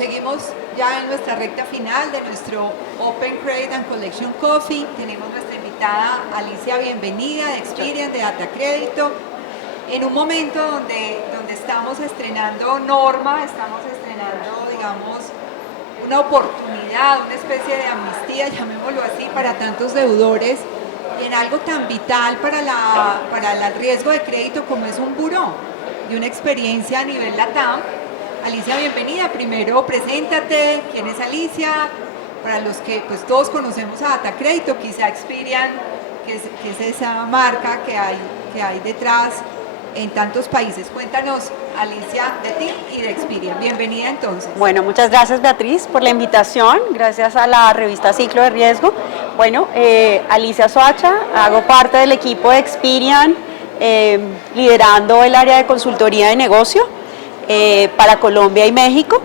seguimos ya en nuestra recta final de nuestro Open Credit and Collection Coffee. Tenemos nuestra invitada Alicia Bienvenida de Experian, de Data Crédito, en un momento donde estamos estrenando norma, estamos estrenando, digamos, una oportunidad, una especie de amnistía, llamémoslo así, para tantos deudores, y en algo tan vital para el riesgo de crédito como es un buró, de una experiencia a nivel LATAM. Alicia, bienvenida. Primero, preséntate. ¿Quién es Alicia? Para los que pues todos conocemos a Data Crédito, quizá Experian, que es esa marca que hay detrás en tantos países. Cuéntanos, Alicia, de ti y de Experian. Bienvenida entonces. Bueno, muchas gracias, Beatriz, por la invitación. Gracias a la revista Ciclo de Riesgo. Bueno, Alicia Soacha, hago parte del equipo de Experian, liderando el área de consultoría de negocio para Colombia y México.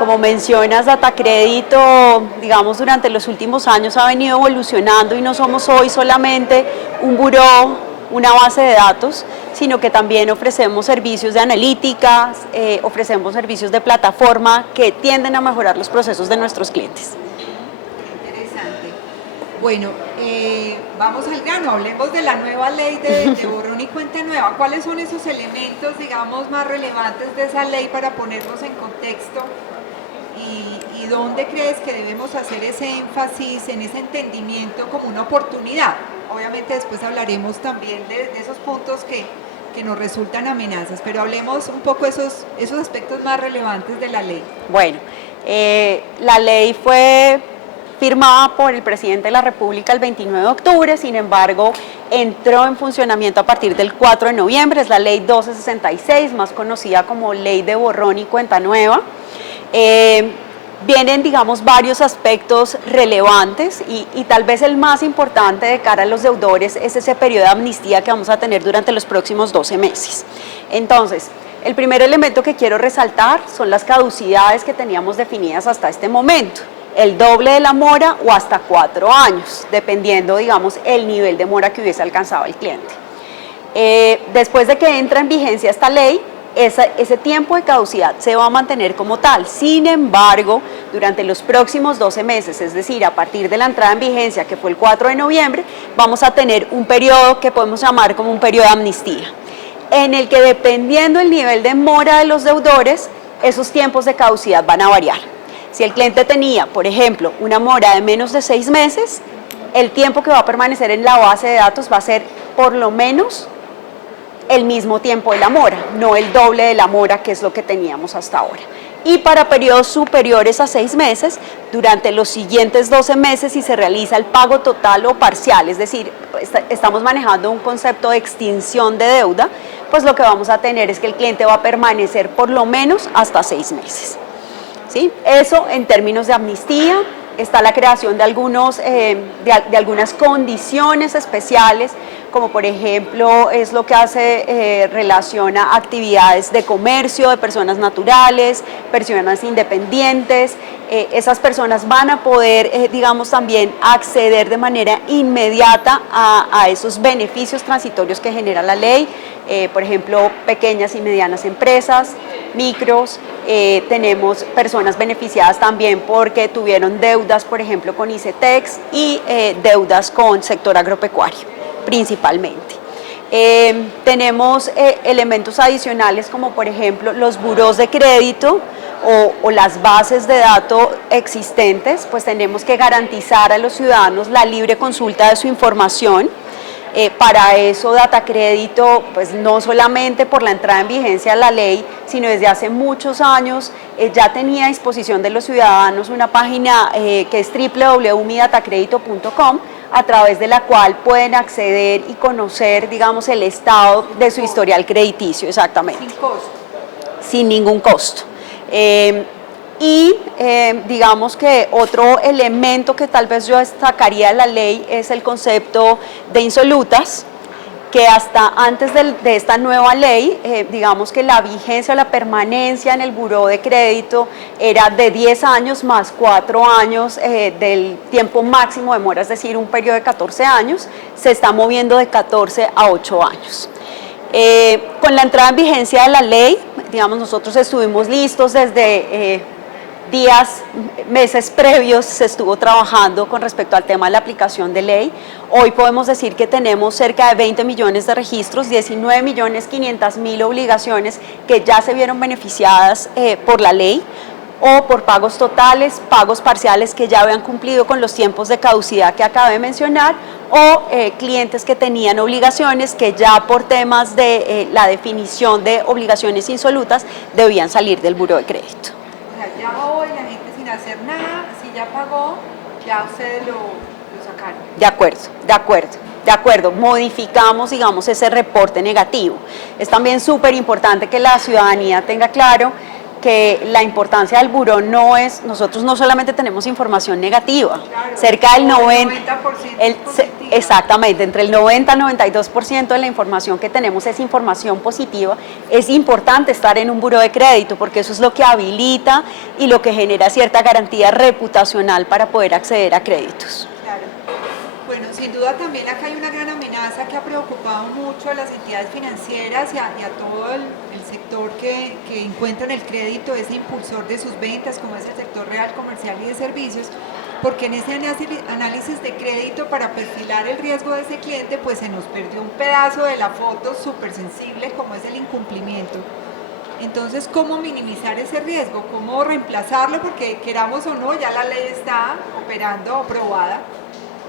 Como mencionas, Data Crédito, digamos, durante los últimos años ha venido evolucionando y no somos hoy solamente un buró, una base de datos, sino que también ofrecemos servicios de analítica, ofrecemos servicios de plataforma que tienden a mejorar los procesos de nuestros clientes. Interesante. Bueno, vamos al grano, hablemos de la nueva ley de borrón y cuenta nueva. ¿Cuáles son esos elementos, digamos, más relevantes de esa ley para ponernos en contexto? ¿Y dónde crees que debemos hacer ese énfasis en ese entendimiento como una oportunidad? Obviamente después hablaremos también de esos puntos que nos resultan amenazas, pero hablemos un poco de esos aspectos más relevantes de la ley. Bueno, la ley fue firmada por el presidente de la República el 29 de octubre, sin embargo, entró en funcionamiento a partir del 4 de noviembre, es la ley 1266, más conocida como ley de borrón y cuenta nueva. Vienen, digamos, varios aspectos relevantes y tal vez el más importante de cara a los deudores es ese periodo de amnistía que vamos a tener durante los próximos 12 meses. Entonces, el primer elemento que quiero resaltar son las caducidades que teníamos definidas hasta este momento. El doble de la mora o hasta 4 años, dependiendo, digamos, el nivel de mora que hubiese alcanzado el cliente. Después de que entra en vigencia esta ley, ese tiempo de caducidad se va a mantener como tal. Sin embargo, durante los próximos 12 meses, es decir, a partir de la entrada en vigencia, que fue el 4 de noviembre, vamos a tener un periodo que podemos llamar como un periodo de amnistía, en el que dependiendo el nivel de mora de los deudores, esos tiempos de caducidad van a variar. Si el cliente tenía, por ejemplo, una mora de menos de 6 meses, el tiempo que va a permanecer en la base de datos va a ser por lo menos el mismo tiempo de la mora, no el doble de la mora, que es lo que teníamos hasta ahora. Y para periodos superiores a 6 meses, durante los siguientes 12 meses, si se realiza el pago total o parcial, es decir, estamos manejando un concepto de extinción de deuda, pues lo que vamos a tener es que el cliente va a permanecer por lo menos hasta 6 meses. ¿Sí? Eso en términos de amnistía. Está la creación de algunas condiciones especiales, como por ejemplo es lo que relaciona actividades de comercio, de personas naturales, personas independientes. Esas personas van a poder, digamos, también acceder de manera inmediata a esos beneficios transitorios que genera la ley. Por ejemplo, pequeñas y medianas empresas, micros, tenemos personas beneficiadas también porque tuvieron deudas, por ejemplo, con ICETEX y deudas con sector agropecuario, principalmente. Tenemos elementos adicionales como, por ejemplo, los burós de crédito o las bases de datos existentes, pues tenemos que garantizar a los ciudadanos la libre consulta de su información. Para eso Data Crédito, pues no solamente por la entrada en vigencia de la ley, sino desde hace muchos años ya tenía a disposición de los ciudadanos una página que es www.midatacredito.com, a través de la cual pueden acceder y conocer, digamos, el estado de su historial crediticio, exactamente. Sin costo. Sin ningún costo. Digamos que otro elemento que tal vez yo destacaría de la ley es el concepto de insolutas, que hasta antes de esta nueva ley, digamos que la vigencia o la permanencia en el buró de crédito era de 10 años más 4 años del tiempo máximo de mora, es decir, un periodo de 14 años, se está moviendo de 14 a 8 años. Con la entrada en vigencia de la ley, digamos, nosotros estuvimos listos desde días, meses previos se estuvo trabajando con respecto al tema de la aplicación de ley. Hoy podemos decir que tenemos cerca de 20 millones de registros, 19.500.000 obligaciones que ya se vieron beneficiadas por la ley, o por pagos totales, pagos parciales que ya habían cumplido con los tiempos de caducidad que acabé de mencionar, o clientes que tenían obligaciones que ya por temas de la definición de obligaciones insolutas debían salir del buró de crédito. O sea, ya hoy la gente sin hacer nada, si ya pagó, ya ustedes lo sacaron. De acuerdo, modificamos, digamos, ese reporte negativo. Es también súper importante que la ciudadanía tenga claro que la importancia del buró no es, nosotros no solamente tenemos información negativa, claro, cerca del 90%, exactamente, entre el 90 y 92% de la información que tenemos es información positiva. Es importante estar en un buró de crédito porque eso es lo que habilita y lo que genera cierta garantía reputacional para poder acceder a créditos. Claro. Bueno, sin duda también acá hay una gran amenaza que ha preocupado mucho a las entidades financieras y a todo el sector que encuentra en el crédito, ese impulsor de sus ventas, como es el sector real, comercial y de servicios, porque en ese análisis de crédito para perfilar el riesgo de ese cliente, pues se nos perdió un pedazo de la foto súper sensible como es el incumplimiento. Entonces, ¿cómo minimizar ese riesgo? ¿Cómo reemplazarlo? Porque queramos o no, ya la ley está operando, aprobada.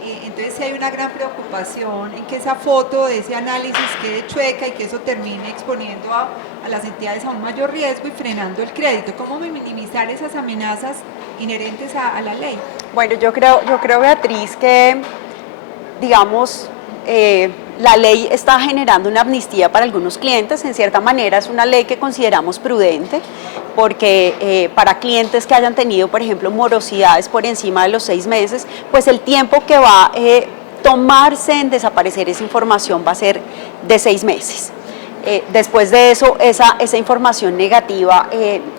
Entonces sí hay una gran preocupación en que esa foto de ese análisis quede chueca y que eso termine exponiendo a las entidades a un mayor riesgo y frenando el crédito. ¿Cómo minimizar esas amenazas inherentes a la ley? Bueno, yo creo, Beatriz, que digamos, la ley está generando una amnistía para algunos clientes. En cierta manera es una ley que consideramos prudente porque para clientes que hayan tenido, por ejemplo, morosidades por encima de los 6 meses, pues el tiempo que va a tomarse en desaparecer esa información va a ser de 6 meses. Después de eso, esa información negativa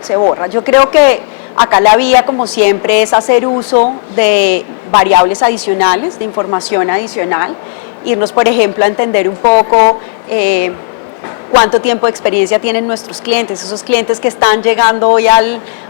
se borra. Yo creo que acá la vía, como siempre, es hacer uso de variables adicionales, de información adicional, irnos, por ejemplo, a entender un poco cuánto tiempo de experiencia tienen nuestros clientes, esos clientes que están llegando hoy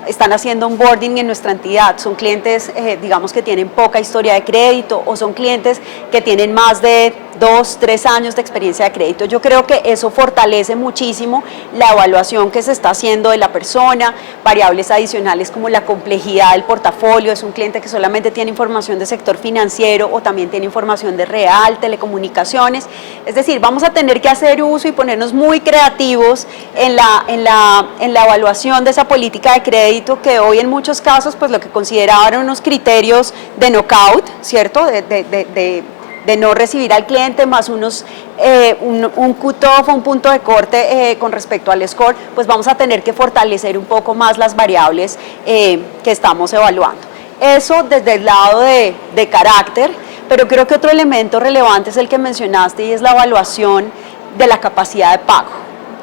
están haciendo onboarding en nuestra entidad, son clientes, digamos, que tienen poca historia de crédito o son clientes que tienen más de 2, 3 años de experiencia de crédito. Yo creo que eso fortalece muchísimo la evaluación que se está haciendo de la persona, variables adicionales como la complejidad del portafolio, es un cliente que solamente tiene información de sector financiero o también tiene información de real, telecomunicaciones, es decir, vamos a tener que hacer uso y ponernos muy creativos en la evaluación de esa política de crédito que hoy en muchos casos pues lo que consideraban unos criterios de knockout, ¿cierto? De no recibir al cliente más un cut-off o un punto de corte con respecto al score, pues vamos a tener que fortalecer un poco más las variables que estamos evaluando. Eso desde el lado de carácter, pero creo que otro elemento relevante es el que mencionaste y es la evaluación de la capacidad de pago,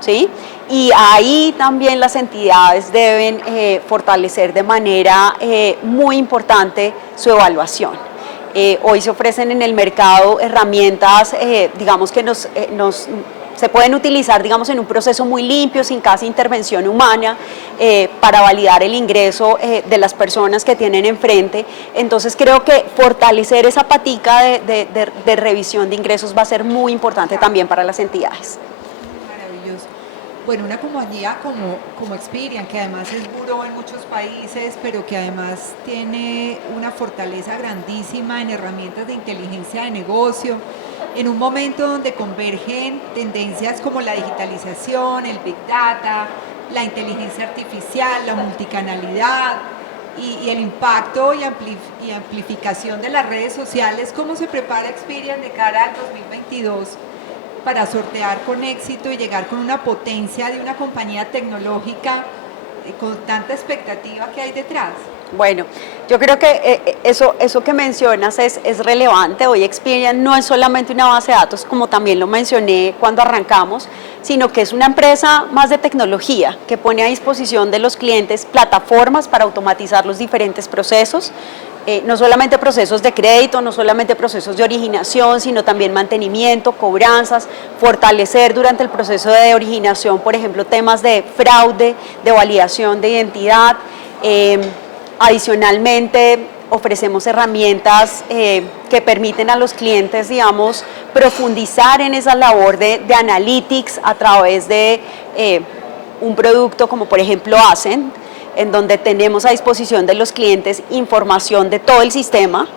¿sí? Y ahí también las entidades deben fortalecer de manera muy importante su evaluación. Hoy se ofrecen en el mercado herramientas, digamos, que se pueden utilizar, digamos, en un proceso muy limpio, sin casi intervención humana, para validar el ingreso de las personas que tienen enfrente. Entonces creo que fortalecer esa patica de revisión de ingresos va a ser muy importante también para las entidades. Maravilloso. Bueno, una compañía como Experian, que además es buró en muchos países, pero que además tiene una fortaleza grandísima en herramientas de inteligencia de negocio, en un momento donde convergen tendencias como la digitalización, el Big Data, la inteligencia artificial, la multicanalidad y el impacto y amplificación de las redes sociales. ¿Cómo se prepara Experian de cara al 2022 para sortear con éxito y llegar con una potencia de una compañía tecnológica con tanta expectativa que hay detrás? Bueno, yo creo que eso que mencionas es relevante. Hoy Experian no es solamente una base de datos, como también lo mencioné cuando arrancamos, sino que es una empresa más de tecnología que pone a disposición de los clientes plataformas para automatizar los diferentes procesos, no solamente procesos de crédito, no solamente procesos de originación, sino también mantenimiento, cobranzas, fortalecer durante el proceso de originación, por ejemplo, temas de fraude, de validación de identidad. Adicionalmente, ofrecemos herramientas que permiten a los clientes, digamos, profundizar en esa labor de analytics a través de un producto como por ejemplo Ascent, en donde tenemos a disposición de los clientes información de todo el sistema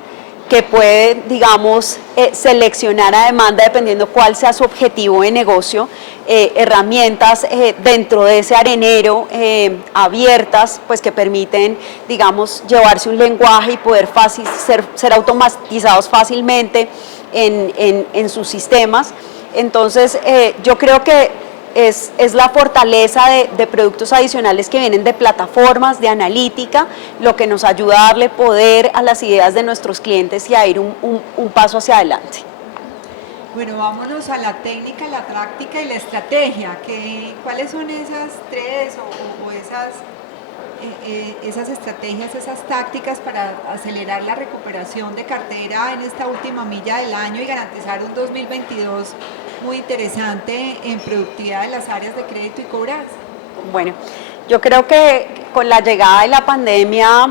que puede, digamos, seleccionar a demanda dependiendo cuál sea su objetivo de negocio, herramientas dentro de ese arenero abiertas, pues que permiten, digamos, llevarse un lenguaje y poder ser automatizados fácilmente en sus sistemas. Entonces, yo creo que es la fortaleza de productos adicionales que vienen de plataformas, de analítica, lo que nos ayuda a darle poder a las ideas de nuestros clientes y a ir un paso hacia adelante. Bueno, vámonos a la técnica, la práctica y la estrategia. ¿Cuáles son esas tres o esas estrategias, esas tácticas para acelerar la recuperación de cartera en esta última milla del año y garantizar un 2022 muy interesante en productividad de las áreas de crédito y cobranza? Bueno, yo creo que con la llegada de la pandemia,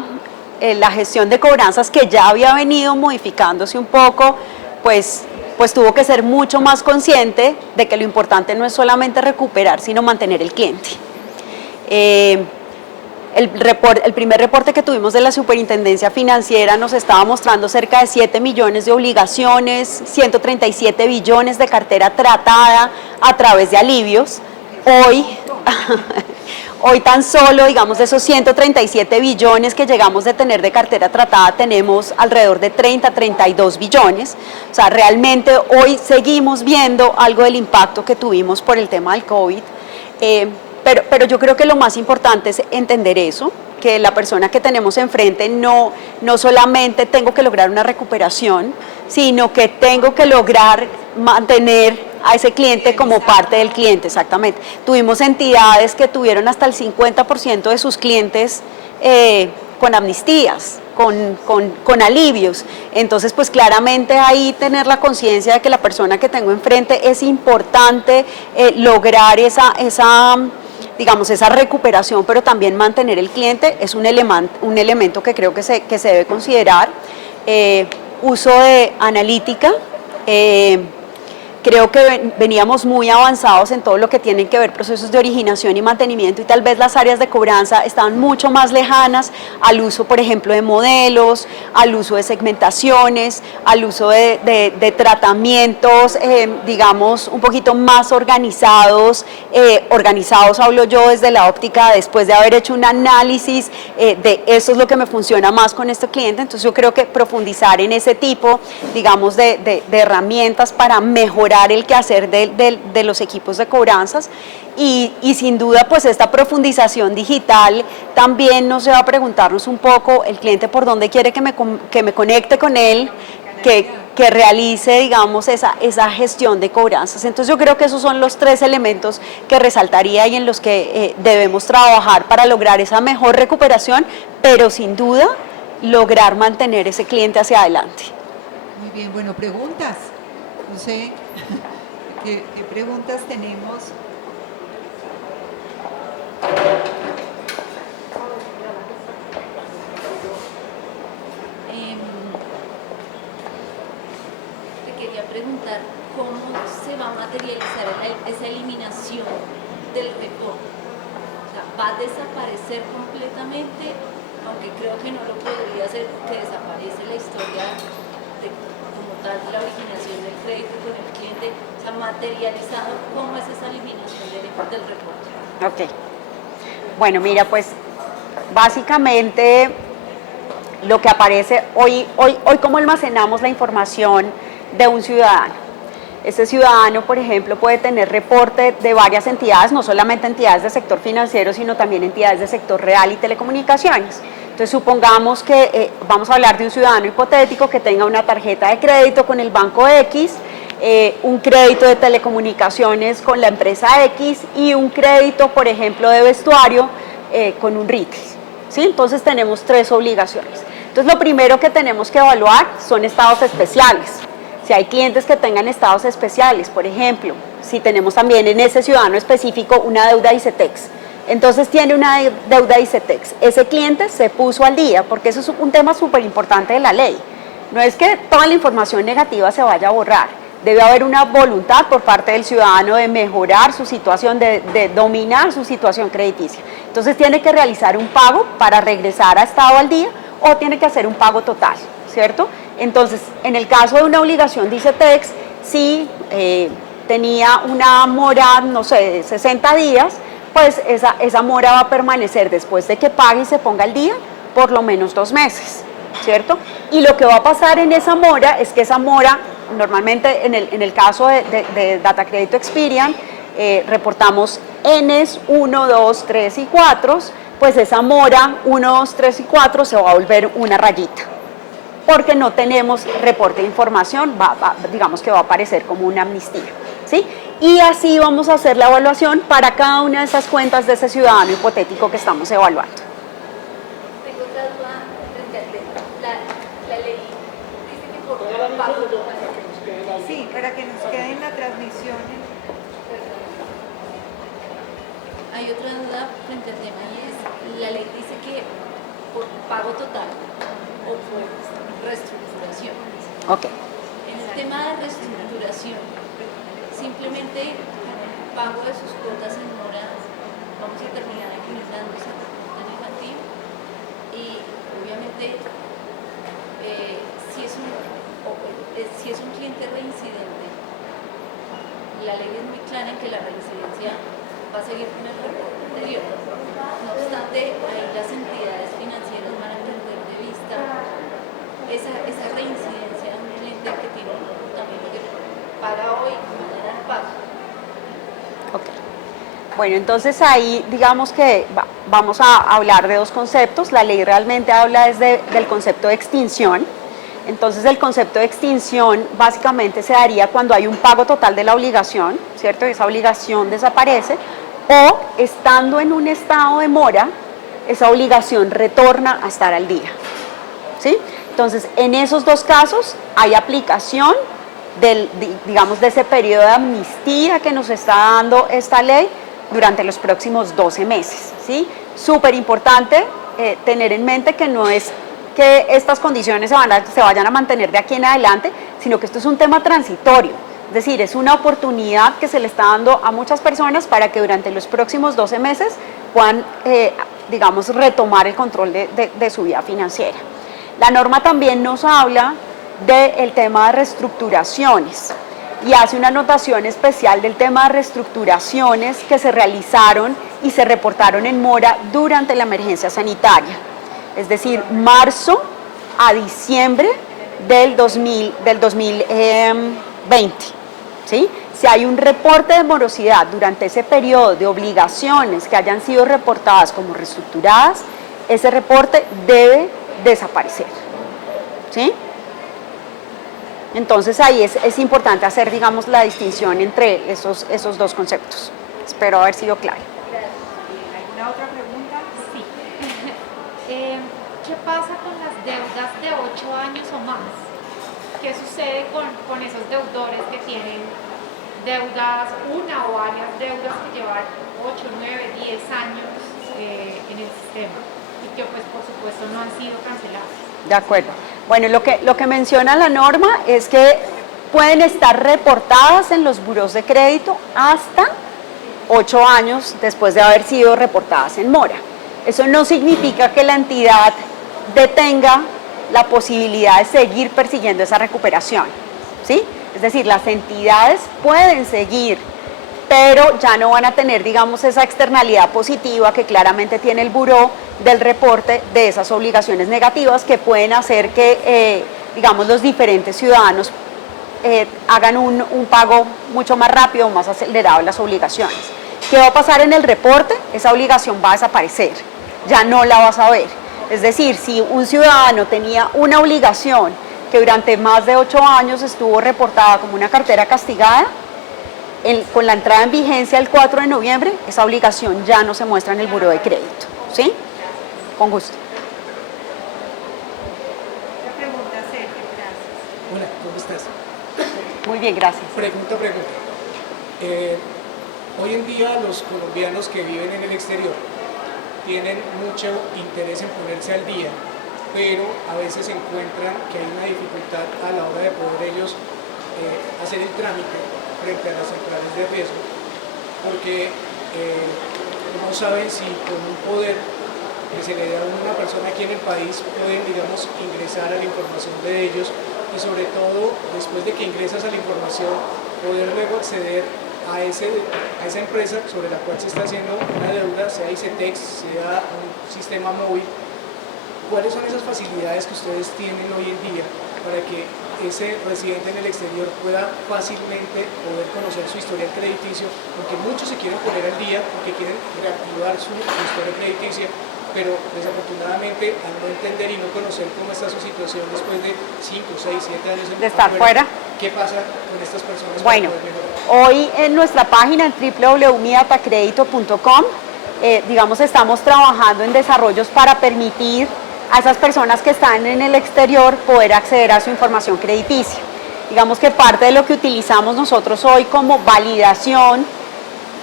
la gestión de cobranzas, que ya había venido modificándose un poco, pues tuvo que ser mucho más consciente de que lo importante no es solamente recuperar, sino mantener el cliente. El primer reporte que tuvimos de la Superintendencia Financiera nos estaba mostrando cerca de 7 millones de obligaciones, 137 billones de cartera tratada a través de alivios. Hoy tan solo, digamos, de esos 137 billones que llegamos de tener de cartera tratada, tenemos alrededor de 32 billones. O sea, realmente hoy seguimos viendo algo del impacto que tuvimos por el tema del COVID. Pero yo creo que lo más importante es entender eso, que la persona que tenemos enfrente no solamente tengo que lograr una recuperación, sino que tengo que lograr mantener a ese cliente como parte del cliente, exactamente. Tuvimos entidades que tuvieron hasta el 50% de sus clientes con amnistías, con alivios. Entonces, pues claramente ahí tener la conciencia de que la persona que tengo enfrente es importante lograr esa recuperación, pero también mantener el cliente es un elemento que creo que se debe considerar. Uso de analítica. Creo que veníamos muy avanzados en todo lo que tienen que ver procesos de originación y mantenimiento, y tal vez las áreas de cobranza estaban mucho más lejanas al uso, por ejemplo, de modelos, al uso de segmentaciones, al uso de tratamientos, digamos, un poquito más organizados. Organizados hablo yo desde la óptica después de haber hecho un análisis de eso es lo que me funciona más con este cliente. Entonces yo creo que profundizar en ese tipo, digamos, de herramientas para mejorar el quehacer de los equipos de cobranzas y sin duda pues esta profundización digital también nos lleva a preguntarnos un poco el cliente por dónde quiere que me conecte con él, que realice, digamos, esa gestión de cobranzas. Entonces yo creo que esos son los tres elementos que resaltaría y en los que debemos trabajar para lograr esa mejor recuperación, pero sin duda lograr mantener ese cliente hacia adelante. Muy bien, bueno, preguntas. No sé, ¿qué preguntas tenemos? Te quería preguntar cómo se va a materializar esa eliminación del reporte. O sea, ¿va a desaparecer completamente? Aunque creo que no lo podría hacer porque desaparece la historia de la originación del crédito con el cliente, o sea, materializado, ¿cómo es esa eliminación del reporte? Ok. Bueno, mira, pues básicamente lo que aparece hoy cómo almacenamos la información de un ciudadano. Este ciudadano, por ejemplo, puede tener reporte de varias entidades, no solamente entidades del sector financiero, sino también entidades del sector real y telecomunicaciones. Entonces, supongamos que vamos a hablar de un ciudadano hipotético que tenga una tarjeta de crédito con el banco X, un crédito de telecomunicaciones con la empresa X y un crédito, por ejemplo, de vestuario con un retail, ¿sí? Entonces, tenemos tres obligaciones. Entonces, lo primero que tenemos que evaluar son estados especiales. Si hay clientes que tengan estados especiales, por ejemplo, si tenemos también en ese ciudadano específico una deuda ICETEX, Entonces tiene una deuda ICETEX. Ese cliente se puso al día, porque eso es un tema súper importante de la ley. No es que toda la información negativa se vaya a borrar. Debe haber una voluntad por parte del ciudadano de mejorar su situación, de dominar su situación crediticia. Entonces tiene que realizar un pago para regresar a estado al día o tiene que hacer un pago total, ¿cierto? Entonces, en el caso de una obligación de ICETEX, si tenía una mora, no sé, de 60 días, pues esa mora va a permanecer después de que pague y se ponga al día por lo menos 2 meses, ¿cierto? Y lo que va a pasar en esa mora es que esa mora, normalmente en el caso de Data Crédito Experian, reportamos Ns 1, 2, 3 y 4, pues esa mora 1, 2, 3 y 4 se va a volver una rayita, porque no tenemos reporte de información, digamos que va a aparecer como una amnistía, ¿sí? Y así vamos a hacer la evaluación para cada una de esas cuentas de ese ciudadano hipotético que estamos evaluando. Tengo otra duda frente al tema. La ley dice que por pago Sí, para que nos quede en la transmisión. hay otra duda frente al tema y es, la ley dice que por pago total o por reestructuración. Ok. En el tema de reestructuración, simplemente con el pago de sus cuotas en mora vamos a terminar equilibrando ese reporte negativo y obviamente si es un cliente reincidente, la ley es muy clara en que la reincidencia va a seguir con el reporte anterior. No obstante, ahí las entidades financieras van a perder de vista esa reincidencia de un cliente que tiene un comportamiento que paga hoy y mañana no paga. Ok. Bueno, entonces ahí digamos que vamos a hablar de 2 conceptos. La ley realmente habla del concepto de extinción. Entonces el concepto de extinción básicamente se daría cuando hay un pago total de la obligación, ¿cierto? Esa obligación desaparece, o estando en un estado de mora, esa obligación retorna a estar al día, ¿sí? Entonces, en esos 2 casos hay aplicación digamos, de ese periodo de amnistía que nos está dando esta ley durante los próximos 12 meses, ¿sí? Súper importante tener en mente que no es que estas condiciones se vayan a mantener de aquí en adelante, sino que esto es un tema transitorio, es decir, es una oportunidad que se le está dando a muchas personas para que durante los próximos 12 meses puedan, digamos, retomar el control de su vida financiera. La norma también nos habla del tema de reestructuraciones y hace una anotación especial del tema de reestructuraciones que se realizaron y se reportaron en mora durante la emergencia sanitaria. Es decir, marzo a diciembre del 2020, ¿sí? Si hay un reporte de morosidad durante ese periodo de obligaciones que hayan sido reportadas como reestructuradas, ese reporte debe desaparecer, ¿sí? Entonces ahí es importante hacer, digamos, la distinción entre esos 2 conceptos. Espero haber sido claro. ¿Alguna otra pregunta? Sí. ¿Qué pasa con las deudas de 8 años o más? ¿Qué sucede con esos deudores que tienen deudas, una o varias deudas que llevan 8, 9, 10 años en el sistema y que pues por supuesto no han sido canceladas? De acuerdo. Bueno, lo que menciona la norma es que pueden estar reportadas en los buros de crédito hasta 8 años después de haber sido reportadas en mora. Eso no significa que la entidad detenga la posibilidad de seguir persiguiendo esa recuperación, ¿sí? Es decir, las entidades pueden seguir, pero ya no van a tener, digamos, esa externalidad positiva que claramente tiene el buró del reporte de esas obligaciones negativas que pueden hacer que, digamos, los diferentes ciudadanos hagan un pago mucho más rápido, más acelerado de las obligaciones. ¿Qué va a pasar en el reporte? Esa obligación va a desaparecer, ya no la vas a ver. Es decir, si un ciudadano tenía una obligación que durante más de 8 años estuvo reportada como una cartera castigada, con la entrada en vigencia el 4 de noviembre, esa obligación ya no se muestra en el buró de crédito, ¿sí? Con gusto. Otra pregunta, Sergio, gracias. Hola, ¿cómo estás? Muy bien, gracias. Pregunta. Hoy en día los colombianos que viven en el exterior tienen mucho interés en ponerse al día, pero a veces encuentran que hay una dificultad a la hora de poder ellos hacer el trámite frente a las centrales de riesgo, porque no saben si con un poder que se le da a una persona aquí en el país pueden, digamos, ingresar a la información de ellos y sobre todo, después de que ingresas a la información, poder luego acceder a esa empresa sobre la cual se está haciendo una deuda, sea ICETEX, sea un sistema móvil. ¿Cuáles son esas facilidades que ustedes tienen hoy en día para que ese residente en el exterior pueda fácilmente poder conocer su historial crediticio? Porque muchos se quieren poner al día porque quieren reactivar su historia crediticia, pero desafortunadamente al no entender y no conocer cómo está su situación después de 5, 6, 7 años de estar fuera, ¿qué pasa con estas personas? Bueno, hoy en nuestra página en www.midatacredito.com digamos, estamos trabajando en desarrollos para permitir a esas personas que están en el exterior poder acceder a su información crediticia. Digamos que parte de lo que utilizamos nosotros hoy como validación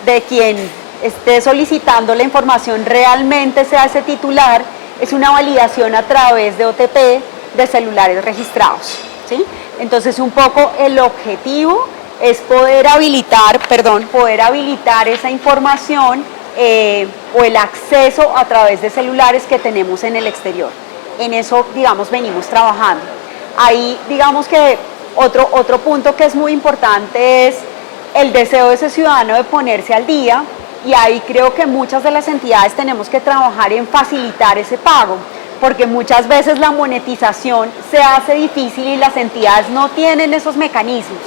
de quien esté solicitando la información realmente sea ese titular, es una validación a través de OTP de celulares registrados, ¿sí? Entonces un poco el objetivo es poder habilitar esa información o el acceso a través de celulares que tenemos en el exterior. En eso, digamos, venimos trabajando. Ahí, digamos que otro punto que es muy importante es el deseo de ese ciudadano de ponerse al día, y ahí creo que muchas de las entidades tenemos que trabajar en facilitar ese pago, porque muchas veces la monetización se hace difícil y las entidades no tienen esos mecanismos.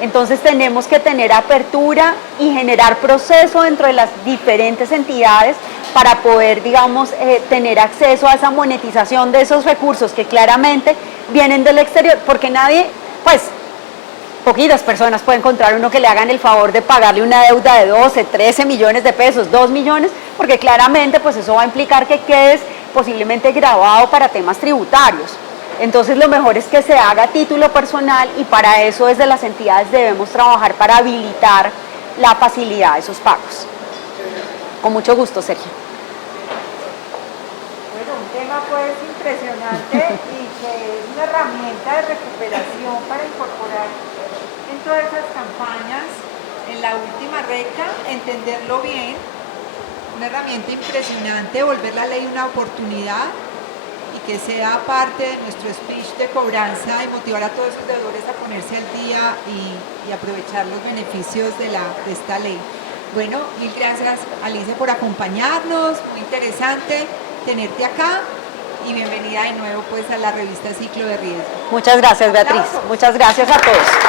Entonces tenemos que tener apertura y generar proceso dentro de las diferentes entidades para poder, digamos, tener acceso a esa monetización de esos recursos que claramente vienen del exterior, porque nadie, pues, poquitas personas pueden encontrar uno que le hagan el favor de pagarle una deuda de 12, 13 millones de pesos, 2 millones, porque claramente pues eso va a implicar que quedes posiblemente grabado para temas tributarios. Entonces lo mejor es que se haga a título personal y para eso desde las entidades debemos trabajar para habilitar la facilidad de esos pagos. Con mucho gusto, Sergio. Bueno, un tema pues impresionante y que es una herramienta de recuperación para incorporar en todas esas campañas, en la última recta, entenderlo bien, una herramienta impresionante, volver la ley una oportunidad y que sea parte de nuestro speech de cobranza y motivar a todos esos deudores a ponerse al día y aprovechar los beneficios de esta ley. Bueno, mil gracias, Alicia, por acompañarnos, muy interesante tenerte acá y bienvenida de nuevo pues a la revista Ciclo de Riesgo. Muchas gracias, Beatriz. Muchas gracias a todos.